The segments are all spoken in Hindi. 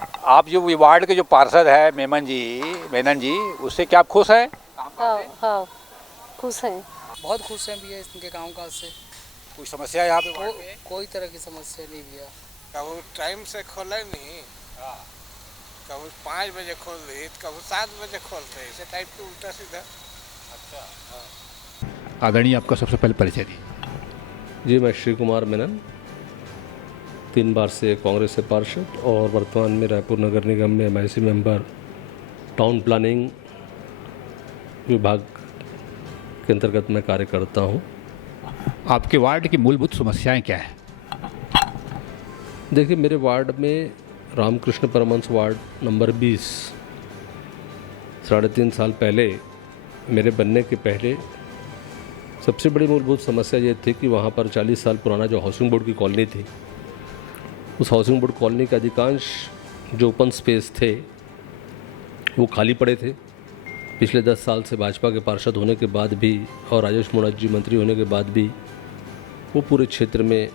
आप जो वार्ड के जो पार्षद है मेनन जी, उससे क्या आप खुश हैं? हाँ हाँ खुश हैं। बहुत खुश हैं भैया इनके काम काज से। कोई समस्या यहाँ पे वार्ड में? कोई तरह की समस्या नहीं भैया। कभी टाइम से खोले नहीं, कभी 5 बजे खोल दी, कभी 7 बजे खोलते, ऐसे टाइप के उल्टा सीधा। आदरणीय, आपका सबसे पहले परिचय दी। जी, मैं श्री कुमार मेनन, 3 बार से कांग्रेस से पार्षद और वर्तमान में रायपुर नगर निगम में एमआईसी मेंबर, टाउन प्लानिंग विभाग के अंतर्गत मैं कार्य करता हूं। आपके वार्ड की मूलभूत समस्याएं क्या है? देखिए, मेरे वार्ड में रामकृष्ण परमहंस वार्ड नंबर 20 3.5 साल पहले मेरे बनने के पहले सबसे बड़ी मूलभूत समस्या ये थी कि वहाँ पर 40 साल पुराना जो हाउसिंग बोर्ड की कॉलोनी थी, उस हाउसिंग बोर्ड कॉलोनी के अधिकांश जो ओपन स्पेस थे वो खाली पड़े थे। पिछले 10 साल से भाजपा के पार्षद होने के बाद भी और राजेश मोहन जी मंत्री होने के बाद भी वो पूरे क्षेत्र में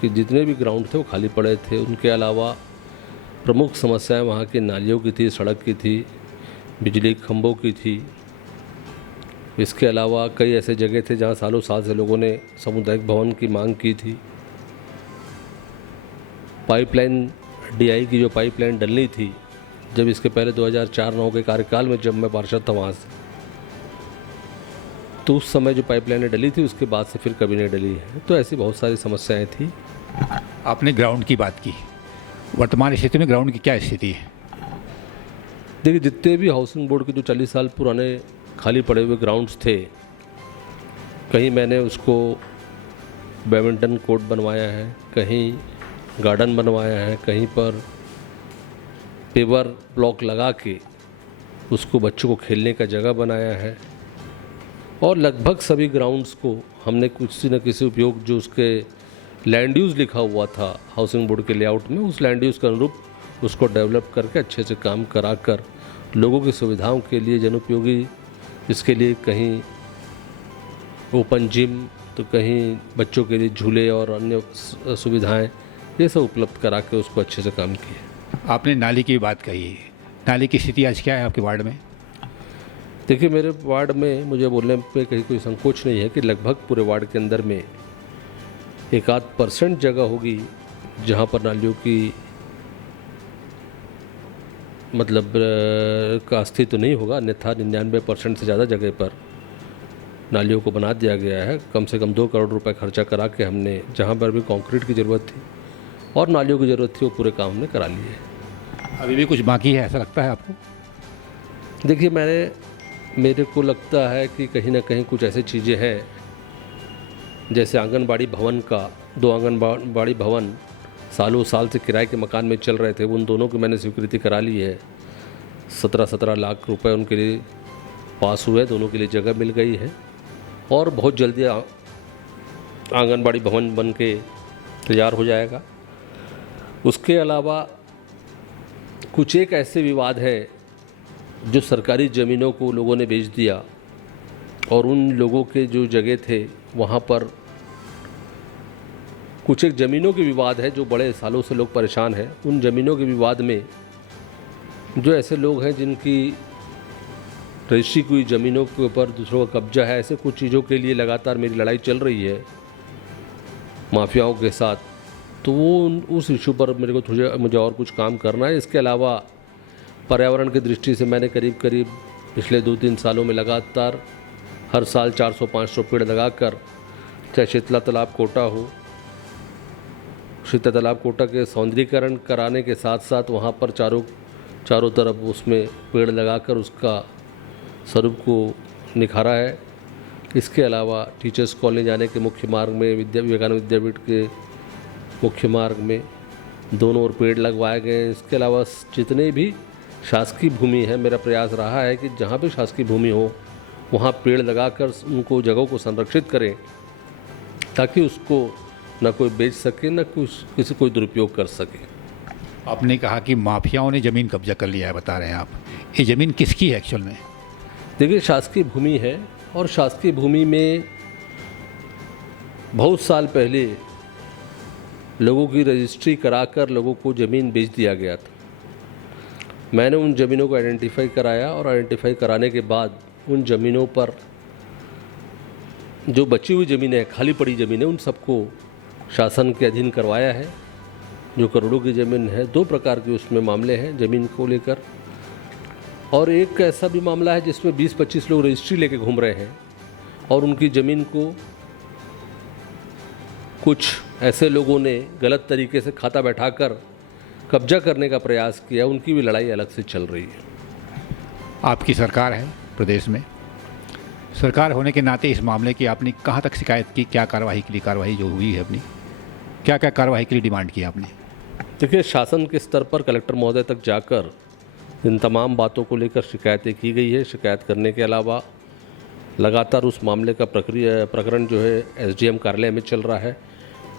कि जितने भी ग्राउंड थे वो खाली पड़े थे। उनके अलावा प्रमुख समस्याएं वहाँ की नालियों की थी, सड़क की थी, बिजली खंभों की थी। इसके अलावा कई ऐसे जगह थे जहाँ सालों साल से लोगों ने सामुदायिक भवन की मांग की थी। पाइपलाइन डीआई की जो पाइपलाइन डलनी थी, जब इसके पहले 2004-09 के कार्यकाल में जब मैं पार्षद था वहाँ से, तो उस समय जो पाइपलाइनें डली थी उसके बाद से फिर कभी नहीं डली है। तो ऐसी बहुत सारी समस्याएं थी। आपने ग्राउंड की बात की, वर्तमान स्थिति में ग्राउंड की क्या स्थिति है? देखिए, जितने भी हाउसिंग बोर्ड के जो 40 साल पुराने खाली पड़े हुए ग्राउंड्स थे, कहीं मैंने उसको बैडमिंटन कोर्ट बनवाया है, कहीं गार्डन बनवाया है, कहीं पर पेवर ब्लॉक लगा के उसको बच्चों को खेलने का जगह बनाया है। और लगभग सभी ग्राउंड्स को हमने किसी न किसी उपयोग जो उसके लैंड यूज़ लिखा हुआ था हाउसिंग बोर्ड के लेआउट में, उस लैंड यूज़ के अनुरूप उसको डेवलप करके अच्छे से काम करा कर लोगों की सुविधाओं के लिए जनोपयोगी, इसके लिए कहीं ओपन जिम तो कहीं बच्चों के लिए झूले और अन्य सुविधाएं, ये सब उपलब्ध करा के उसको अच्छे से काम किया। आपने नाली की बात कही, नाली की स्थिति आज क्या है आपके वार्ड में? देखिए, मेरे वार्ड में मुझे बोलने पे कहीं कोई संकोच नहीं है कि लगभग पूरे वार्ड के अंदर में 1-8% जगह होगी जहाँ पर नालियों की मतलब का अस्तित्व नहीं होगा, अन्यथा 99% से ज़्यादा जगह पर नालियों को बना दिया गया है। कम से कम 2 करोड़ रुपए खर्चा करा के हमने, जहाँ पर भी कंक्रीट की ज़रूरत थी और नालियों की ज़रूरत थी, वो पूरे काम हमने करा लिए। अभी भी कुछ बाकी है, ऐसा लगता है आपको? देखिए, मेरे को लगता है कि कहीं ना कहीं कुछ ऐसी चीज़ें हैं, जैसे आंगनबाड़ी भवन का 2 आंगनबाड़ी भवन सालों साल से किराए के मकान में चल रहे थे, उन दोनों की मैंने स्वीकृति करा ली है। 17 लाख रुपए उनके लिए पास हुए, दोनों के लिए जगह मिल गई है और बहुत जल्दी आंगनबाड़ी भवन बन के तैयार हो जाएगा। उसके अलावा कुछ एक ऐसे विवाद है जो सरकारी ज़मीनों को लोगों ने बेच दिया और उन लोगों के जो जगह थे वहाँ पर कुछ एक ज़मीनों के विवाद है जो बड़े सालों से लोग परेशान हैं। उन ज़मीनों के विवाद में जो ऐसे लोग हैं जिनकी रजिस्ट्री हुई ज़मीनों के ऊपर दूसरों का कब्जा है, ऐसे कुछ चीज़ों के लिए लगातार मेरी लड़ाई चल रही है माफियाओं के साथ। तो वो उस इशू पर मेरे को मुझे और कुछ काम करना है। इसके अलावा पर्यावरण की दृष्टि से मैंने करीब पिछले 2-3 सालों में लगातार हर साल 400-500 पेड़ लगाकर, चाहे शीतला तालाब कोटा हो, शीतला तालाब कोटा के सौंदर्यीकरण कराने के साथ साथ वहाँ पर चारों तरफ उसमें पेड़ लगाकर उसका स्वरूप को निखारा है। इसके अलावा टीचर्स कॉलेज जाने के मुख्य मार्ग में विवेकानंद विद्यापीठ के मुख्य मार्ग में दोनों ओर पेड़ लगवाए गए हैं। इसके अलावा जितने भी शासकीय भूमि है, मेरा प्रयास रहा है कि जहाँ भी शासकीय भूमि हो वहाँ पेड़ लगाकर उनको जगहों को संरक्षित करें, ताकि उसको न कोई बेच सके न किसी कोई दुरुपयोग कर सके। आपने कहा कि माफियाओं ने ज़मीन कब्जा कर लिया है, बता रहे हैं आप, ये ज़मीन किसकी है एक्चुअल में? देखिए, शासकीय भूमि है और शासकीय भूमि में बहुत साल पहले लोगों की रजिस्ट्री कराकर लोगों को ज़मीन बेच दिया गया था। मैंने उन ज़मीनों को आइडेंटिफाई कराया और आइडेंटिफाई कराने के बाद उन ज़मीनों पर जो बची हुई ज़मीनें हैं, खाली पड़ी ज़मीनें, उन सबको शासन के अधीन करवाया है। जो करोड़ों की ज़मीन है, 2 प्रकार के उसमें मामले हैं ज़मीन को लेकर, और एक ऐसा भी मामला है जिसमें 20-25 लोग रजिस्ट्री लेके घूम रहे हैं और उनकी ज़मीन को कुछ ऐसे लोगों ने गलत तरीके से खाता बैठाकर कब्जा करने का प्रयास किया। उनकी भी लड़ाई अलग से चल रही है। आपकी सरकार है प्रदेश में, सरकार होने के नाते इस मामले की आपने कहाँ तक शिकायत की, क्या कार्रवाई के लिए कार्रवाई जो हुई है अपनी, क्या क्या कार्रवाई के लिए डिमांड की आपने? देखिए, शासन के स्तर पर कलेक्टर महोदय तक जाकर इन तमाम बातों को लेकर शिकायतें की गई है। शिकायत करने के अलावा लगातार उस मामले का प्रकरण जो है एसडीएम कार्यालय में चल रहा है।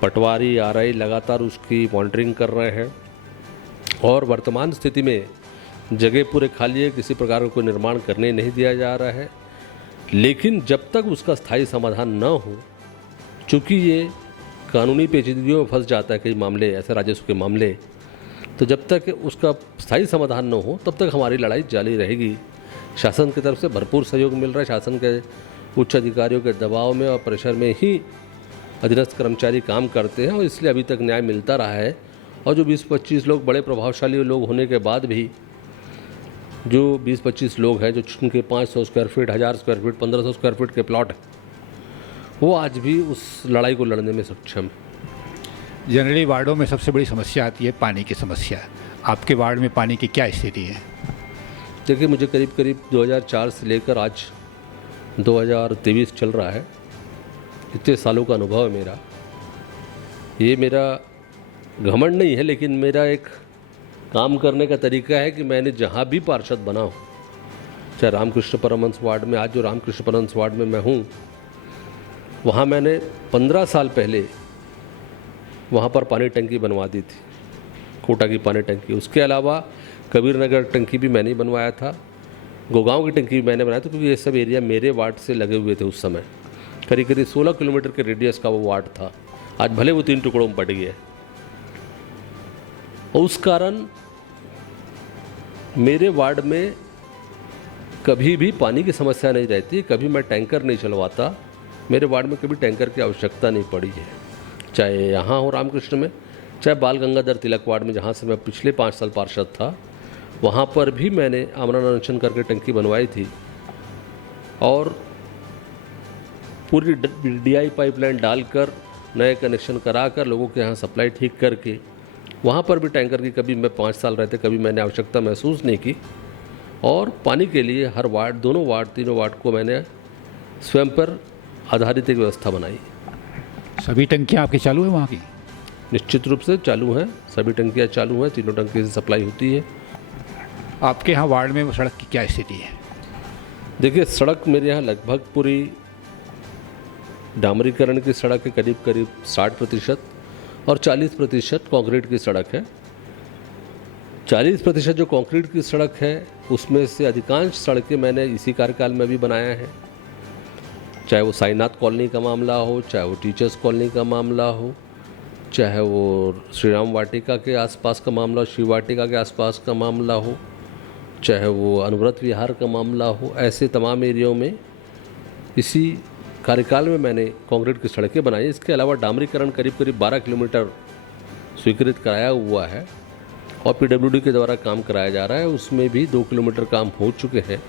पटवारी आरआई लगातार उसकी मॉनिटरिंग कर रहे हैं और वर्तमान स्थिति में जगह पूरे खाली है, किसी प्रकार का कोई निर्माण करने नहीं दिया जा रहा है। लेकिन जब तक उसका स्थायी समाधान न हो, चूँकि ये कानूनी पेचीदगियों में फंस जाता है कई मामले, ऐसे राजस्व के मामले, तो जब तक उसका स्थायी समाधान न हो तब तक हमारी लड़ाई जारी रहेगी। शासन की तरफ से भरपूर सहयोग मिल रहा है। शासन के उच्च अधिकारियों के दबाव में और प्रेशर में ही अधीनस्थ कर्मचारी काम करते हैं और इसलिए अभी तक न्याय मिलता रहा है। और जो 20-25 लोग बड़े प्रभावशाली लोग होने के बाद भी जो 20-25 लोग हैं, जो उनके 500 square feet, 1000 square feet, 1500 square feet के प्लॉट हैं, वो आज भी उस लड़ाई को लड़ने में सक्षम है। जनरली वार्डों में सबसे बड़ी समस्या आती है पानी की समस्या। आपके वार्ड में पानी की क्या स्थिति है? देखिए, मुझे करीब 2004 से लेकर आज 2023 चल रहा है, इतने सालों का अनुभव है मेरा। ये मेरा घमंड नहीं है, लेकिन मेरा एक काम करने का तरीका है कि मैंने जहाँ भी पार्षद बना हूँ, चाहे रामकृष्ण परमहंस वार्ड में, आज जो रामकृष्ण परमहंस वार्ड में मैं हूँ, वहाँ मैंने 15 साल पहले वहाँ पर पानी टंकी बनवा दी थी, कोटा की पानी टंकी। उसके अलावा कबीर नगर टंकी भी मैंने बनवाया था, गोगांव की टंकी भी मैंने बनाया था, क्योंकि ये सब एरिया मेरे वार्ड से लगे हुए थे। उस समय करीब 16 किलोमीटर के रेडियस का वो वार्ड था। आज भले वो 3 टुकड़ों में बट गया, और उस कारण मेरे वार्ड में कभी भी पानी की समस्या नहीं रहती। कभी मैं टैंकर नहीं चलवाता, मेरे वार्ड में कभी टैंकर की आवश्यकता नहीं पड़ी है। चाहे यहाँ हो रामकृष्ण में, चाहे बाल गंगाधर तिलक वार्ड में, जहाँ से मैं पिछले 5 साल पार्षद था, वहाँ पर भी मैंने आमरण अनशन करके टंकी बनवाई थी और पूरी डीआई पाइपलाइन डालकर नए कनेक्शन कराकर लोगों के यहाँ सप्लाई ठीक करके, वहाँ पर भी टैंकर की कभी मैं 5 साल रहते कभी मैंने आवश्यकता महसूस नहीं की। और पानी के लिए हर वार्ड, दोनों वार्ड, तीनों वार्ड को मैंने स्वयं पर आधारित एक व्यवस्था बनाई। सभी टंकियाँ आपकी चालू है वहाँ की? निश्चित रूप से चालू हैं, सभी टंकियाँ चालू हैं, तीनों टंकी से सप्लाई होती है। आपके यहाँ वार्ड में सड़क की क्या स्थिति है? देखिए, सड़क मेरे यहाँ लगभग पूरी डामरीकरण की सड़क है, करीब 60% और 40% कंक्रीट की सड़क है। 40% जो कंक्रीट की सड़क है, उसमें से अधिकांश सड़कें मैंने इसी कार्यकाल में भी बनाया है। चाहे वो साईनाथ कॉलोनी का मामला हो, चाहे वो टीचर्स कॉलोनी का मामला हो, चाहे वो श्री राम वाटिका के आसपास का मामला हो, शिव वाटिका के आसपास का मामला हो, चाहे वो अनवरत विहार का मामला हो, ऐसे तमाम एरियाओं में इसी कार्यकाल में मैंने कंक्रीट की सड़कें बनाई। इसके अलावा डामरीकरण करीब 12 किलोमीटर स्वीकृत कराया हुआ है और पीडब्ल्यूडी के द्वारा काम कराया जा रहा है। उसमें भी 2 किलोमीटर काम हो चुके हैं।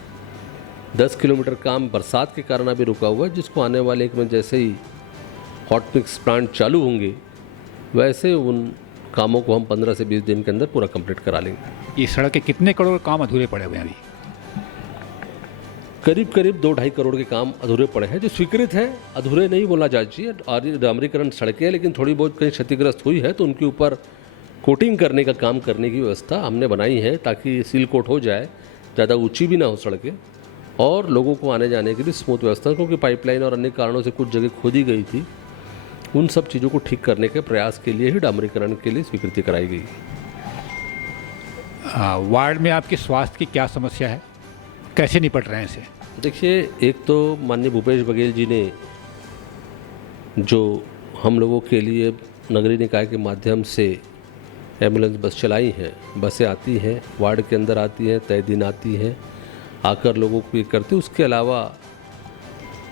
10 किलोमीटर काम बरसात के कारण अभी रुका हुआ है, जिसको आने वाले एक में जैसे ही हॉट मिक्स प्लांट चालू होंगे, वैसे उन कामों को हम 15 से 20 दिन के अंदर पूरा कंप्लीट करा लेंगे। ये सड़क के कितने करोड़ काम अधूरे पड़े हुए हैं अभी? करीब 2-2.5 करोड़ के काम अधूरे पड़े हैं, जो स्वीकृत हैं। अधूरे नहीं बोला जा चाहिए, और डामरीकरण सड़कें, लेकिन थोड़ी बहुत कहीं क्षतिग्रस्त हुई है तो उनके ऊपर कोटिंग करने का काम करने की व्यवस्था हमने बनाई है, ताकि सील कोट हो जाए, ज़्यादा ऊंची भी ना हो सड़कें और लोगों को आने जाने के लिए स्मूथ व्यवस्था। क्योंकि पाइपलाइन और अन्य कारणों से कुछ जगह खोदी गई थी, उन सब चीज़ों को ठीक करने के प्रयास के लिए ही डामरीकरण के लिए स्वीकृति कराई गई। वार्ड में आपके स्वास्थ्य की क्या समस्या है, कैसे निपट रहे हैं इसे? देखिए, एक तो माननीय भूपेश बघेल जी ने जो हम लोगों के लिए नगरीय निकाय के माध्यम से एम्बुलेंस बस चलाई हैं, बसें आती हैं, वार्ड के अंदर आती हैं, तय दिन आती हैं, आकर लोगों को ये करती। उसके अलावा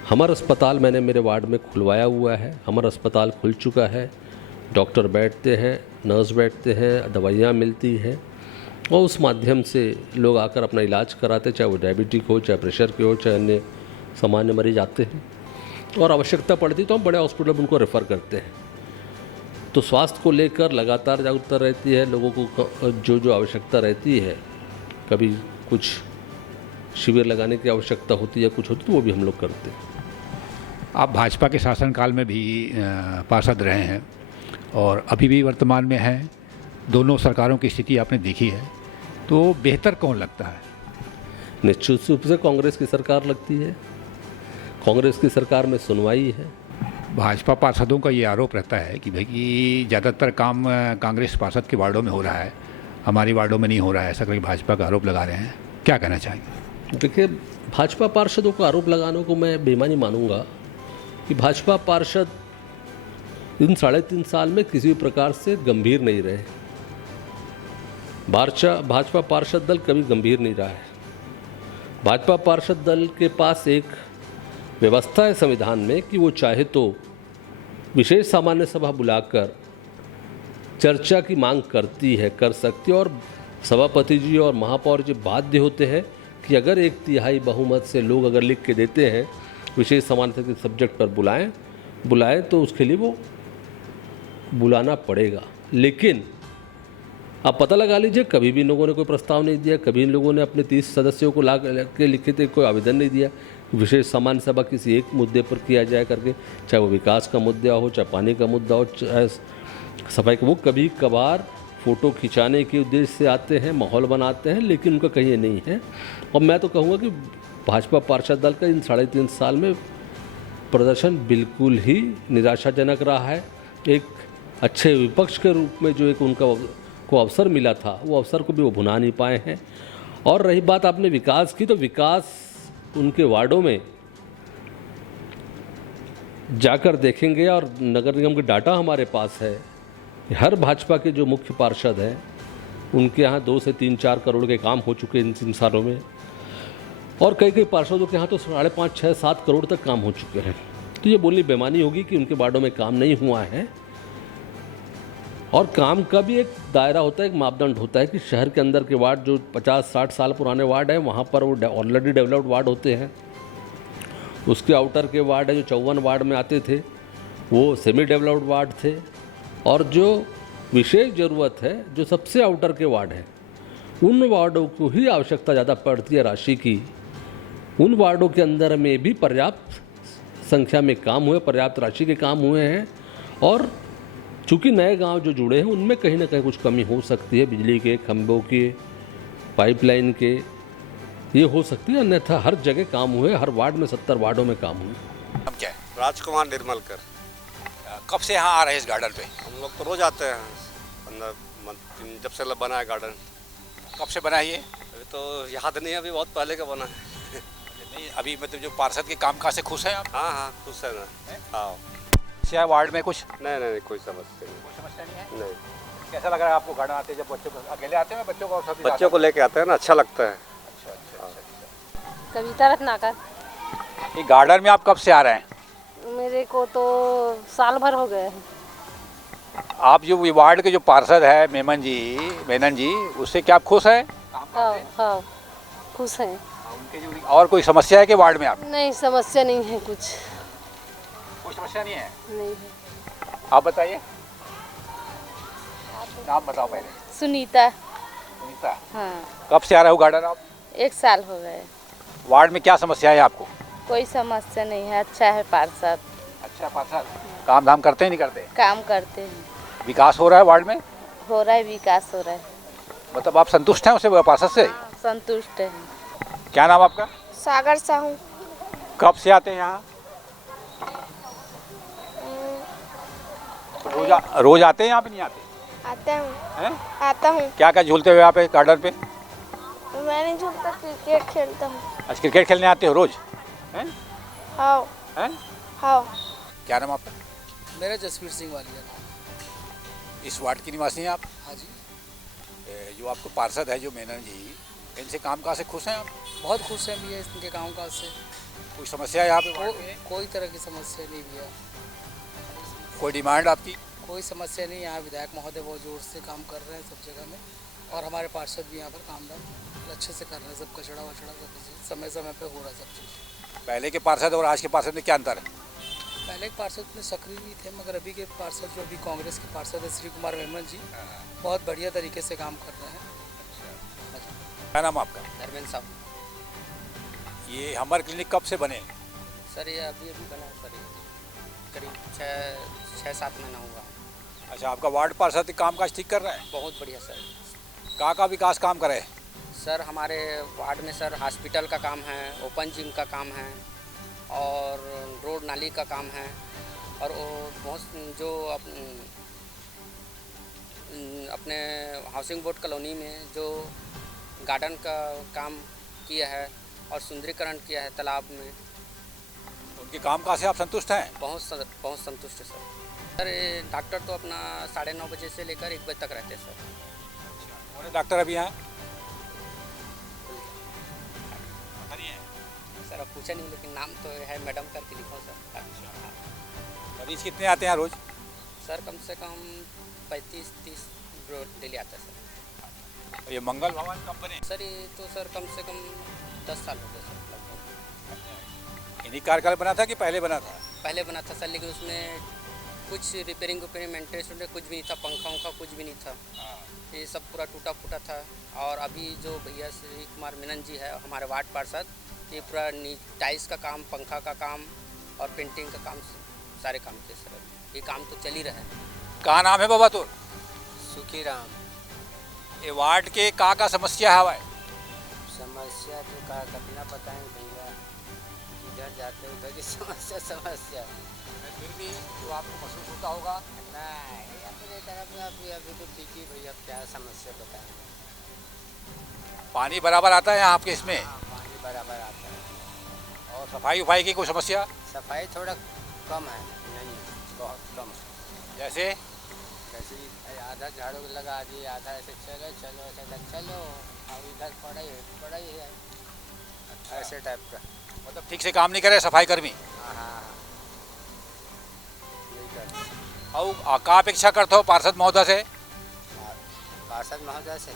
हमारा अस्पताल मैंने मेरे वार्ड में खुलवाया हुआ है। हमारा अस्पताल खुल चुका है, डॉक्टर बैठते हैं, नर्स बैठते हैं, दवाइयाँ मिलती हैं और उस माध्यम से लोग आकर अपना इलाज कराते, चाहे वो डायबिटिक हो, चाहे प्रेशर के हो, चाहे अन्य सामान्य मरीज आते हैं। और आवश्यकता पड़ती तो हम बड़े हॉस्पिटल में उनको रेफ़र करते हैं। तो स्वास्थ्य को लेकर लगातार जागरूकता रहती है लोगों को, जो आवश्यकता रहती है। कभी कुछ शिविर लगाने की आवश्यकता होती है, कुछ होती तो वो भी हम लोग करते हैं। आप भाजपा के शासनकाल में भी पार्षद रहे हैं और अभी भी वर्तमान में हैं। दोनों सरकारों की स्थिति आपने देखी है, तो बेहतर कौन लगता है? निश्चित रूप से कांग्रेस की सरकार लगती है। कांग्रेस की सरकार में सुनवाई है। भाजपा पार्षदों का ये आरोप रहता है कि भाई कि ज़्यादातर काम कांग्रेस पार्षद के वार्डों में हो रहा है, हमारी वार्डों में नहीं हो रहा है, ऐसा करके भाजपा का आरोप लगा रहे हैं। क्या कहना चाहेंगे? देखिए, भाजपा पार्षदों को आरोप लगाने को मैं बेईमानी मानूंगा कि भाजपा पार्षद इन 3.5 साल में किसी भी प्रकार से गंभीर नहीं रहे। भाजपा पार्षद दल कभी गंभीर नहीं रहा है। भाजपा पार्षद दल के पास एक व्यवस्था है संविधान में कि वो चाहे तो विशेष सामान्य सभा बुलाकर चर्चा की मांग कर सकती है और सभापति जी और महापौर जी बाध्य होते हैं कि अगर 1/3 बहुमत से लोग अगर लिख के देते हैं विशेष सामान्य के सब्जेक्ट पर बुलाएं तो उसके लिए वो बुलाना पड़ेगा। लेकिन आप पता लगा लीजिए, कभी भी इन लोगों ने कोई प्रस्ताव नहीं दिया, कभी इन लोगों ने अपने 30 सदस्यों को ला के लिखित कोई आवेदन नहीं दिया विशेष सामान्य सभा किसी एक मुद्दे पर किया जाए करके, चाहे वो विकास का मुद्दा हो, चाहे पानी का मुद्दा हो, चाहे सफाई का। वो कभी कभार फ़ोटो खिंचाने के उद्देश्य से आते हैं, माहौल बनाते हैं, लेकिन उनका कहीं नहीं है। और मैं तो कहूँगा कि भाजपा पार्षद दल का इन 3.5 साल में प्रदर्शन बिल्कुल ही निराशाजनक रहा है। एक अच्छे विपक्ष के रूप में जो एक उनका को अवसर मिला था, वो अवसर को भी वो भुना नहीं पाए हैं। और रही बात आपने विकास की, तो विकास उनके वार्डों में जाकर देखेंगे और नगर निगम के डाटा हमारे पास है। हर भाजपा के जो मुख्य पार्षद हैं उनके यहाँ 2 से 3-4 करोड़ के काम हो चुके हैं इन सालों में, और कई पार्षदों के यहाँ तो 5.5, 6, 7 करोड़ तक काम हो चुके हैं। तो ये बोलनी बेमानी होगी कि उनके वार्डों में काम नहीं हुआ है। और काम का भी एक दायरा होता है, एक मापदंड होता है कि शहर के अंदर के वार्ड जो 50-60 साल पुराने वार्ड हैं, वहाँ पर वो ऑलरेडी डेवलप्ड वार्ड होते हैं। उसके आउटर के वार्ड है जो 54 वार्ड में आते थे, वो सेमी डेवलप्ड वार्ड थे। और जो विशेष ज़रूरत है, जो सबसे आउटर के वार्ड हैं, उन वार्डों को ही आवश्यकता ज़्यादा पड़ती है राशि की। उन वार्डों के अंदर में भी पर्याप्त संख्या में काम हुए, पर्याप्त राशि के काम हुए हैं। और चूँकि नए गांव जो जुड़े हैं उनमें कहीं ना कहीं कुछ कमी हो सकती है, बिजली के खंभों के, पाइपलाइन के, ये हो सकती है। अन्यथा हर जगह काम हुए, हर वार्ड में 70 वार्डों में काम हुए। अब क्या है? राजकुमार निर्मलकर। कब से यहाँ आ रहे हैं इस गार्डन पे? हम लोग तो रोज आते हैं, 15 जब से बना है गार्डन। कब से बना है ये? अभी तो याद नहीं है, अभी बहुत पहले का बना है। नहीं, अभी मतलब जो पार्षद के काम काज से खुश हैं आप? हाँ खुश है ना। हाँ, क्या वार्ड में कुछ नहीं कोई समस्या नहीं। कोई समस्या नहीं है? नहीं, कैसा लग रहा है आपको गार्डन आते, जब बच्चों को अकेले आते हैं, बच्चों को और साथ बच्चों को लेके आते हैं ना, अच्छा लगता है। कविता रत्नाकर। ये गार्डन में आप कब से आ रहे हैं? मेरे को तो साल भर हो गए हैं। आप जो ये वार्ड के जो पार्षद है मेनन जी, उससे क्या आप खुश हैं? हाँ खुश हैं। उनके जो और कोई समस्या है कि वार्ड में आप? नहीं, समस्या नहीं है, कुछ कोई समस्या नहीं है। नहीं है। आप बताइए, नाम बताओ पहले। सुनीता। सुनीता, हाँ। कब से आ रहे हो गार्डन आप? 1 साल हो गए। वार्ड में क्या समस्या है आपको? कोई समस्या नहीं है, अच्छा है पार्षद। अच्छा पार्षद, काम धाम करते हैं नहीं करते? काम करते हैं। विकास हो रहा है वार्ड में? हो रहा है, विकास हो रहा है। मतलब आप संतुष्ट हैं उससे, पार्षद से? संतुष्ट है। क्या नाम आपका? सागर साहू। कब से आते हैं यहाँ? रोज आते हैं यहाँ पे? नहीं आते? आता हूँ। हैं? आता हूँ। क्या क्या झूलते हुए यहाँ पे गार्डन पे? मैं नहीं झूलता, क्रिकेट खेलता हूँ। आज क्रिकेट खेलने आते हो रोज? हैं? हाँ हैं? हाँ। क्या नाम आपका? मेरा जसवीर सिंह वालिया। इस वार्ड की निवासी हैं आप? हाँ जी। जो आपको पार्षद है जो मेनन जी, इनसे काम काज से खुश हैं आप? बहुत खुश हैं भैया इनके काम काज से। कोई समस्या है यहाँ पे? कोई तरह की समस्या नहीं भैया, कोई डिमांड आपकी? कोई समस्या नहीं। यहाँ विधायक महोदय बहुत जोर से काम कर रहे हैं सब जगह में, और हमारे पार्षद भी यहाँ पर काम अच्छे से कर रहे हैं। सब कचड़ा वचड़ा सब समय समय पे हो रहा है सब चीज़। पहले के पार्षद और आज के पार्षद में क्या अंतर है? पहले के पार्षद में सक्रिय नहीं थे, मगर अभी के पार्षद जो अभी कांग्रेस के पार्षद है श्री कुमार मेमन जी, बहुत बढ़िया तरीके से काम कर रहे हैं। क्या नाम आपका? धर्मेंद्र साहब। ये हमर क्लिनिक कब से बने? सर ये अभी बना है सर, ये करीब 6-7 महीना हुआ है। अच्छा, आपका वार्ड पार्षद काम काज ठीक कर रहा है? बहुत बढ़िया सर। कहाँ का विकास काम करे? सर हमारे वार्ड में सर हॉस्पिटल का काम है, ओपन जिम का काम है, और रोड नाली का काम है, और वो बहुत जो अपने हाउसिंग बोर्ड कॉलोनी में जो गार्डन का काम किया है और सुंदरीकरण किया है तालाब में। उनके काम काज से आप संतुष्ट हैं? बहुत संतुष्ट है सर। सर ये डॉक्टर तो अपना 9:30 बजे से लेकर 1 बजे तक रहते हैं सर। उन्हें डॉक्टर अभी यहाँ सर अब पूछा नहीं, लेकिन नाम तो है मैडम करके लिखो सर। मरीज कितने आते हैं रोज? सर कम से कम 35-30 डेली आता है सर। ये मंगल भवन कब बने? सर ये तो सर कम से कम 10 साल हो गए सर लगभग। इन्हीं कार्यकाल बना था कि पहले बना था? पहले बना था सर, लेकिन उसमें कुछ रिपेयरिंग मेंटेनेंस कुछ भी नहीं था, पंखा कुछ भी नहीं था। ये सब पूरा टूटा फूटा था। और अभी जो भैया श्री कुमार मेनन जी है हमारे वार्ड पार्षद, ये पूरा टाइल्स का काम, पंखा का काम और पेंटिंग का काम, सारे काम किए सर। ये काम तो चल ही रहा है। कहाँ नाम है बाबा तो? सुखी राम। ये वार्ड के का समस्या है? समस्या तो का कितना पता है भैया, इधर जाते उधर की समस्या फिर भी जो आपको महसूस होता होगा? नहीं, अपने तरफ में अभी तो ठीक ही भैया, क्या समस्या बताएं। पानी बराबर आता है यहाँ आपके इसमें? पानी बराबर आता है। और सफाई उफाई की कोई समस्या? सफाई थोड़ा कम है, नहीं बहुत कम है। जैसे आधा झाड़ू लगा दिए, आधा ऐसे चलो ऐसे चलो, और इधर पड़ा ही है, ऐसे टाइप का। मतलब ठीक से काम नहीं करे सफाई कर्मी? हाँ, यही करते। और का अपेक्षा करते हो पार्षद महोदय से? पार्षद महोदय से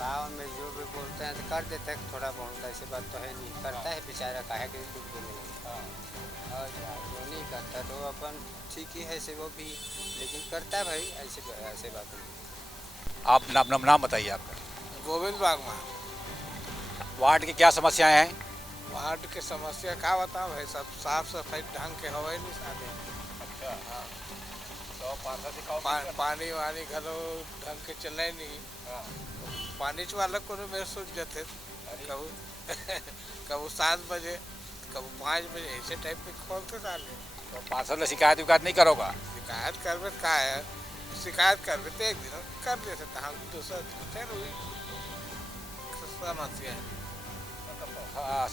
गाँव में जो भी बोलते हैं तो कर देते हैं, थोड़ा बहुत ऐसी बात तो है नहीं, करता है बेचारा, काहे के कुछ बोलेगा। और जो नहीं करता तो अपन ठीक ही है से वो भी, लेकिन करता है भाई, ऐसे बात नहीं। आप नाम बताइए आपका। गोविंद बागमा। वार्ड की क्या समस्याएं हैं? वार्ड के समस्या का बताओ भाई, सब साफ सफाई ढंग के हवा नहीं साधे। अच्छा, हाँ। तो पानी वानी घरों ढंग के चले नहीं। पानी वाला को मेरे सोच जाते कब 7 बजे कब 5 बजे ऐसे टाइप में खोलते डाले। तो पार्षद शिकायत विकायत नहीं करोगा? शिकायत करवे का है, शिकायत करवे तो एक दिन कर देते थे हम, दूसरा फिर हुई समस्या है। मतलब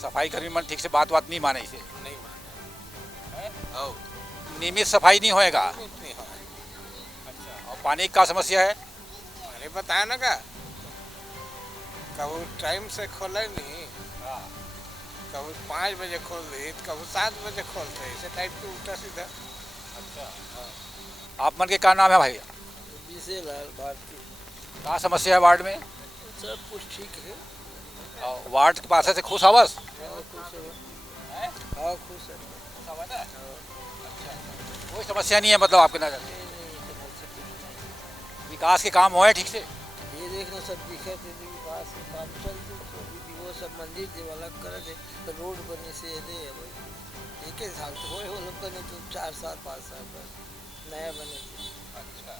सफाई कर्मी मन ठीक से बात नहीं माने, इसे नहीं माने। नियमित सफाई नहीं होएगा? नहीं हो। अच्छा, और पानी का समस्या है? मैंने बताया ना का, कभी टाइम से खोले नहीं, कभी 5 बजे खोल दी, कभी 7 बजे खोलते, ऐसे टाइप के उल्टा सीधा। अच्छा, आप मन के क्या नाम है भाई? विजयलाल भारती। क्या समस्या है वार्ड में? सब कुछ ठीक है। और वार्ड के पार्षद से खुश आवास? हाँ खुश है। कोई समस्या नहीं है मतलब आपके नजर में? विकास के काम हुए ठीक से? ये देखना सब दिखे थे, विकास के काम चल वो सब मंदिर जो अलग कर दे, रोड बने से दे भाई, एक साल तो हो लोग बने, तो 4 साल 5 साल पर नया बने थे। अच्छा,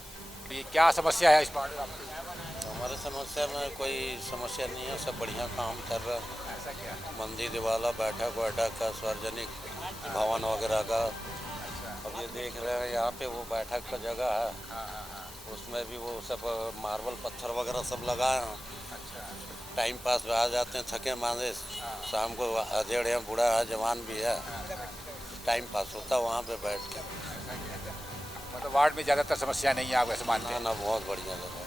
ये क्या समस्या है इस वार्ड में आपकी? हमारे समस्या में कोई समस्या नहीं है, सब बढ़िया काम कर रहा है। ऐसा क्या? मंदिर दिवाला, बैठक का, सार्वजनिक भवन वगैरह का। अब ये देख रहे हैं यहाँ पे वो बैठक का जगह है, उसमें भी वो सब मार्बल पत्थर वगैरह सब लगाए हैं। टाइम पास में आ जाते हैं थके मांदे, शाम को अधेड़ है, बूढ़ा है, जवान भी है, टाइम पास होता है वहाँ पे बैठ के। मतलब वार्ड में ज़्यादातर समस्या नहीं है आप ऐसे मानते हैं? ना बहुत बढ़िया जगह है।